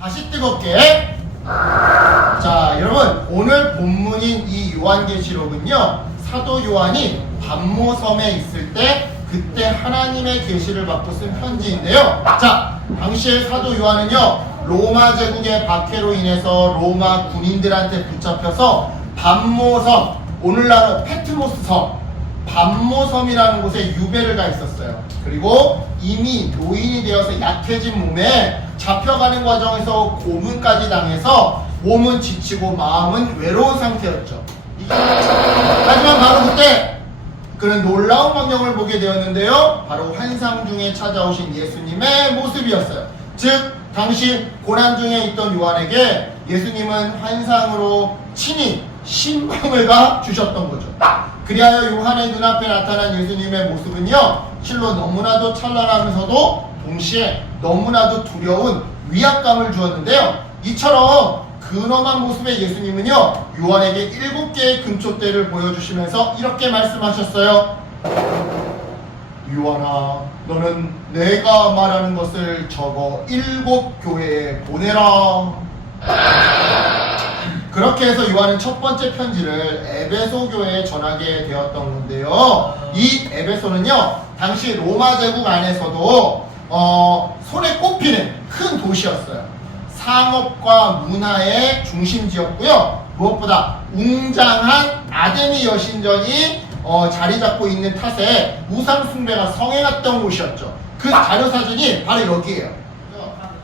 다시 뜨겁게. 자, 여러분, 오늘 본문인 이 요한계시록은요, 사도 요한이 pat모섬에 있을 때 그때 하나님의 계시를 받고 쓴 편지인데요. 자, 당시에 사도 요한은요, 로마 제국의 박해로 인해서 로마 군인들한테 붙잡혀서 pat모섬, 오늘날은 페트모스 섬, pat모섬이라는 곳에 유배를 가 있었어요. 그리고 이미 노인이 되어서 약해진 몸에 잡혀가는 과정에서 고문까지 당해서 몸은 지치고 마음은 외로운 상태였죠. 하지만 바로 그때 그는 놀라운 광경을 보게 되었는데요. 바로 환상 중에 찾아오신 예수님의 모습이었어요. 즉 당시 고난 중에 있던 요한에게 예수님은 환상으로 친히 신방을 가 주셨던 거죠. 그리하여 요한의 눈앞에 나타난 예수님의 모습은요, 실로 너무나도 찬란하면서도 동시에 너무나도 두려운 위압감을 주었는데요. 이처럼 근엄한 모습의 예수님은요, 요한에게 7개의 금촛대를 보여주시면서 이렇게 말씀하셨어요. 요한아, 너는 내가 말하는 것을 적어 7 교회에 보내라. 그렇게 해서 요한은 첫 번째 편지를 에베소 교회에 전하게 되었던 건데요. 이 에베소는요, 당시 로마 제국 안에서도 손에 꼽히는 큰 도시였어요. 상업과 문화의 중심지였고요. 무엇보다 웅장한 아데미 여신전이 자리 잡고 있는 탓에 우상 숭배가 성행했던 곳이었죠. 그 자료 사진이 바로 여기에요.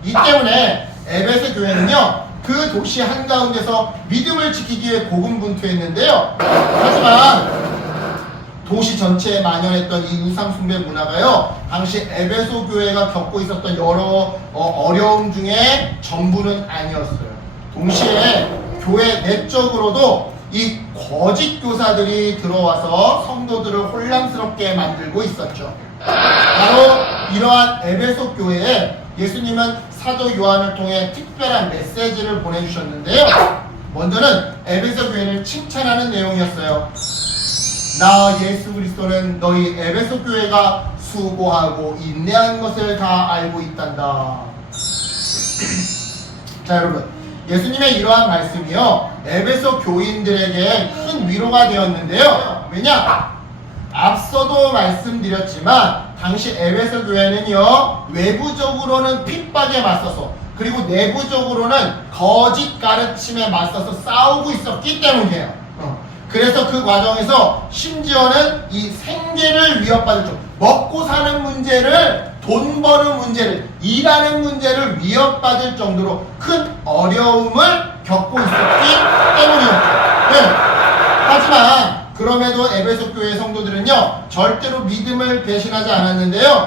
이 때문에 에베소 교회는요, 그 도시 한가운데서 믿음을 지키기 위해 고군분투했는데요. 하지만 도시 전체에 만연했던 이 우상숭배 문화가요, 당시 에베소 교회가 겪고 있었던 여러 어려움 중에 전부는 아니었어요. 동시에 교회 내적으로도 이 거짓 교사들이 들어와서 성도들을 혼란스럽게 만들고 있었죠. 바로 이러한 에베소 교회에 예수님은 사도 요한을 통해 특별한 메시지를 보내주셨는데요. 먼저는 에베소 교회를 칭찬하는 내용이었어요. 나 예수 그리스도는 너희 에베소 교회가 수고하고 인내한 것을 다 알고 있단다. 자, 여러분, 예수님의 이러한 말씀이요, 에베소 교인들에게 큰 위로가 되었는데요. 왜냐? 앞서도 말씀드렸지만 당시 에베소 교회는요, 외부적으로는 핍박에 맞서서, 그리고 내부적으로는 거짓 가르침에 맞서서 싸우고 있었기 때문이에요. 그래서 그 과정에서 심지어는 이 생계를 위협받을 정도, 먹고 사는 문제를, 돈 버는 문제를, 일하는 문제를 위협받을 정도로 큰 어려움을 겪고 있었기 때문이었죠. 네. 하지만 그럼에도 에베소 교회 성도들은요, 절대로 믿음을 배신하지 않았는데요.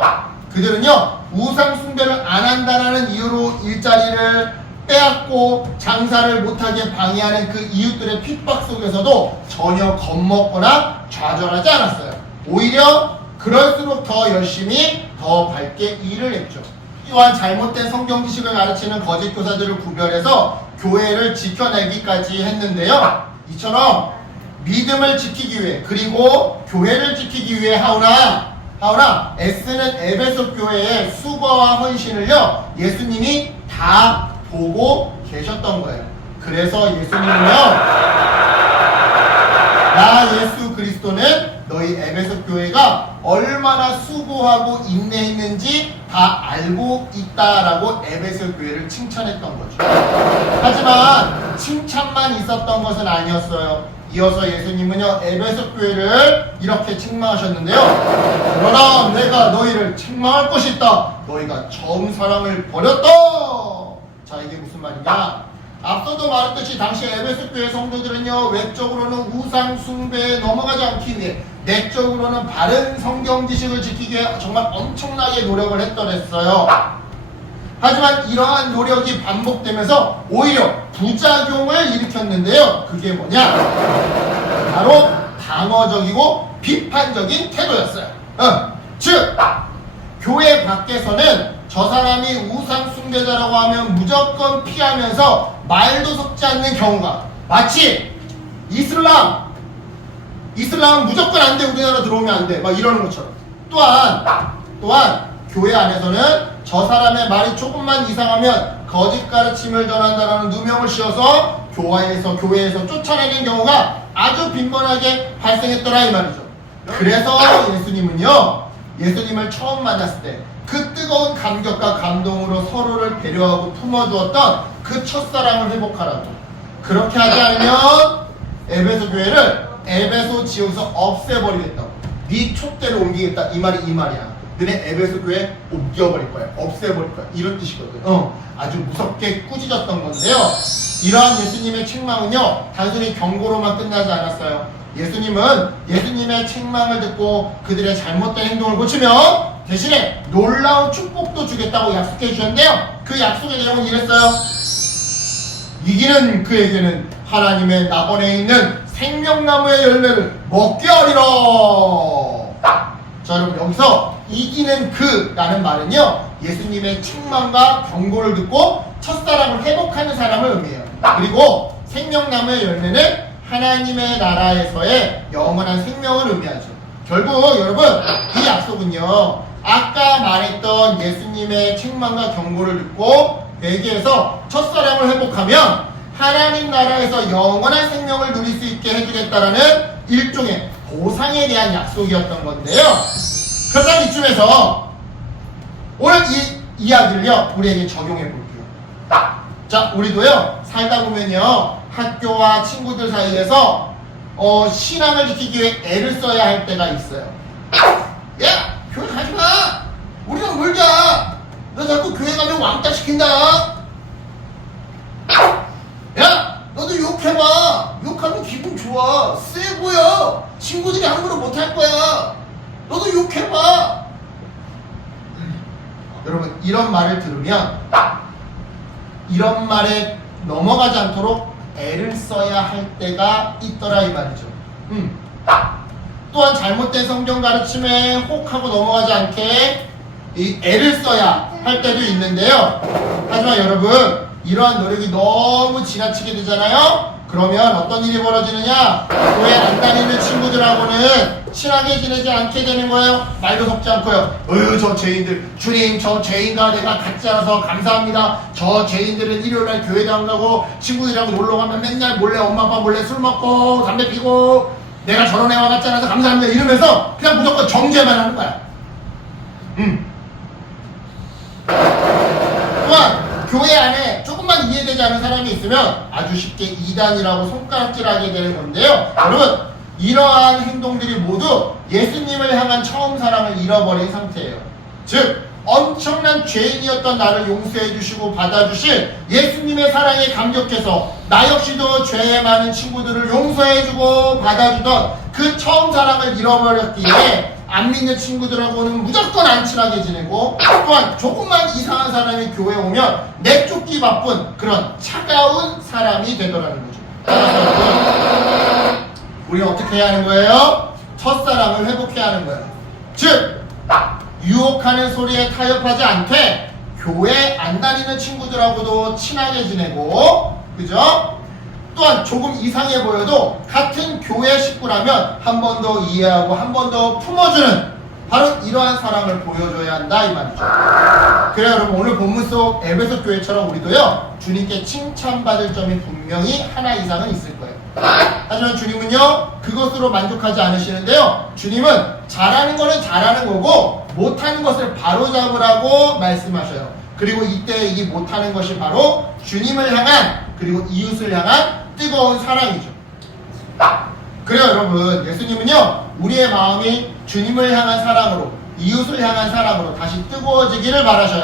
그들은요, 우상 숭배를 안 한다라는 이유로 일자리를 빼앗고 장사를 못하게 방해하는 그 이웃들의 핍박 속에서도 전혀 겁먹거나 좌절하지 않았어요. 오히려 그럴수록 더 열심히, 더 밝게 일을 했죠. 또한 잘못된 성경 지식을 가르치는 거짓 교사들을 구별해서 교회를 지켜내기까지 했는데요. 이처럼 믿음을 지키기 위해, 그리고 교회를 지키기 위해 하오나 애쓰는 에베소 교회의 수고와 헌신을요, 예수님이 다 보고 계셨던 거예요. 그래서 예수님은요, 나 예수 그리스도는 너희 에베소 교회가 얼마나 수고하고 인내했는지 다 알고 있다라고 에베소 교회를 칭찬했던 거죠. 하지만 칭찬만 있었던 것은 아니었어요. 이어서 예수님은요, 에베소 교회를 이렇게 책망하셨는데요. 그러나 내가 너희를 책망할 것이 있다. 너희가 처음 사랑을 버렸다. 자, 이게 무슨 말이냐? 앞서도 말했듯이 당시 에베소 교회 성도들은요, 외적으로는 우상 숭배에 넘어가지 않기 위해, 내적으로는 바른 성경 지식을 지키기 위해 정말 엄청나게 노력을 했더랬어요. 하지만 이러한 노력이 반복되면서 오히려 부작용을 일으켰는데요. 그게 뭐냐? 바로 방어적이고 비판적인 태도였어요. 즉, 교회 밖에서는 저 사람이 우상 숭배자라고 하면 무조건 피하면서 말도 섞지 않는 경우가, 마치 이슬람은 무조건 안 돼, 우리나라 들어오면 안 돼, 막 이러는 것처럼. 또한 교회 안에서는 저 사람의 말이 조금만 이상하면 거짓 가르침을 전한다라는 누명을 씌워서 교회에서 쫓아내는 경우가 아주 빈번하게 발생했더라 이 말이죠. 그래서 예수님을 처음 만났을 때 그 뜨거운 감격과 감동으로 서로를 배려하고 품어주었던 그 첫사랑을 회복하라고. 그렇게 하지 않으면 에베소 교회를 에베소 지역에서 없애버리겠다고. 네 촛대를 옮기겠다 이 말이야. 너네 에베소 교회 옮겨버릴 거야. 없애버릴 거야. 이런 뜻이거든. 아주 무섭게 꾸짖었던 건데요. 이러한 예수님의 책망은요, 단순히 경고로만 끝나지 않았어요. 예수님의 책망을 듣고 그들의 잘못된 행동을 고치면 대신에 놀라운 축복도 주겠다고 약속해 주셨는데요. 그 약속의 내용은 이랬어요. 이기는 그에게는 하나님의 낙원에 있는 생명나무의 열매를 먹게 하리라. 자, 여러분, 여기서 이기는 그라는 말은요, 예수님의 책망과 경고를 듣고 첫사랑을 회복하는 사람을 의미해요. 그리고 생명나무의 열매는 하나님의 나라에서의 영원한 생명을 의미하죠. 결국 여러분, 이 약속은요, 아까 말했던 예수님의 책망과 경고를 듣고 회개해서 첫사랑을 회복하면 하나님 나라에서 영원한 생명을 누릴 수 있게 해주겠다라는 일종의 보상에 대한 약속이었던 건데요. 그러다 이쯤에서 오늘 이 이야기를요, 우리에게 적용해 볼게요. 자, 우리도요, 살다 보면요, 학교와 친구들 사이에서 신앙을 지키기 위해 애를 써야 할 때가 있어요. 야! 교회 가지 마! 우리랑 놀자! 너 자꾸 교회 가면 왕따 시킨다! 야! 너도 욕해봐! 욕하면 기분 좋아! 쎄 보여! 친구들이 함부로 못할 거야! 너도 욕해봐! 여러분, 이런 말을 들으면 이런 말에 넘어가지 않도록 애를 써야 할 때가 있더라 이 말이죠. 또한 잘못된 성경 가르침에 혹하고 넘어가지 않게 이 애를 써야 할 때도 있는데요. 하지만 여러분, 이러한 노력이 너무 지나치게 되잖아요. 그러면 어떤 일이 벌어지느냐? 교회 안 다니는 친구들하고는 친하게 지내지 않게 되는 거예요. 말도 섞지 않고요. 저 죄인들, 주님, 저 죄인과 내가 같지 않아서 감사합니다. 저 죄인들은 일요일날 교회도 안 가고 친구들이랑 놀러 가면 맨날 몰래 엄마 아빠 몰래 술 먹고 담배 피고 내가 저런 애와 같지 않아서 감사합니다. 이러면서 그냥 무조건 정죄만 하는 거야. 또한 교회 안에 조금만 이해되지 않은 사람이 있으면 아주 쉽게 이단이라고 손가락질하게 되는 건데요. 여러분, 이러한 행동들이 모두 예수님을 향한 처음 사랑을 잃어버린 상태예요. 즉, 엄청난 죄인이었던 나를 용서해 주시고 받아주실 예수님의 사랑에 감격해서 나 역시도 죄에 많은 친구들을 용서해 주고 받아주던 그 처음 사랑을 잃어버렸기에 안 믿는 친구들하고는 무조건 안 친하게 지내고, 또한 조금만 이상한 사람이 교회에 오면 내쫓기 바쁜 그런 차가운 사람이 되더라는 거죠. 따라서 우리는 어떻게 해야 하는 거예요? 첫사랑을 회복해야 하는 거예요. 즉, 유혹하는 소리에 타협하지 않되 교회 안 다니는 친구들하고도 친하게 지내고, 그죠? 또한 조금 이상해 보여도 같은 교회 식구라면 한 번 더 이해하고 한 번 더 품어주는 바로 이러한 사랑을 보여줘야 한다 이 말이죠. 그래요, 여러분, 오늘 본문 속 에베소 교회처럼 우리도요, 주님께 칭찬받을 점이 분명히 하나 이상은 있을 거예요. 하지만 주님은요, 그것으로 만족하지 않으시는데요, 주님은 잘하는 거는 잘하는 거고 못하는 것을 바로잡으라고 말씀하셔요. 그리고 이때 이 못하는 것이 바로 주님을 향한, 그리고 이웃을 향한 뜨거운 사랑이죠. 그래요, 여러분, 예수님은요, 우리의 마음이 주님을 향한 사랑으로, 이웃을 향한 사랑으로 다시 뜨거워지기를 바라셔요.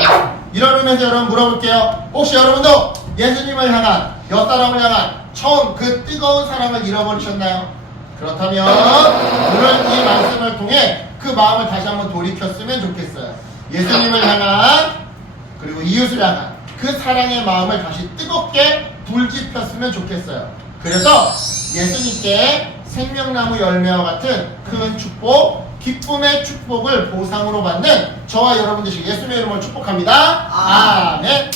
이런 의미에서 여러분 물어볼게요. 혹시 여러분도 예수님을 향한, 옆사람을 향한 처음 그 뜨거운 사랑을 잃어버리셨나요? 그렇다면 오늘 이 말씀을 통해 그 마음을 다시 한번 돌이켰으면 좋겠어요. 예수님을 향한, 그리고 이웃을 향한 그 사랑의 마음을 다시 뜨겁게 불지폈으면 좋겠어요. 그래서 예수님께 생명나무 열매와 같은 큰 축복, 기쁨의 축복을 보상으로 받는 저와 여러분 되시길 예수님의 이름으로 축복합니다. 아멘.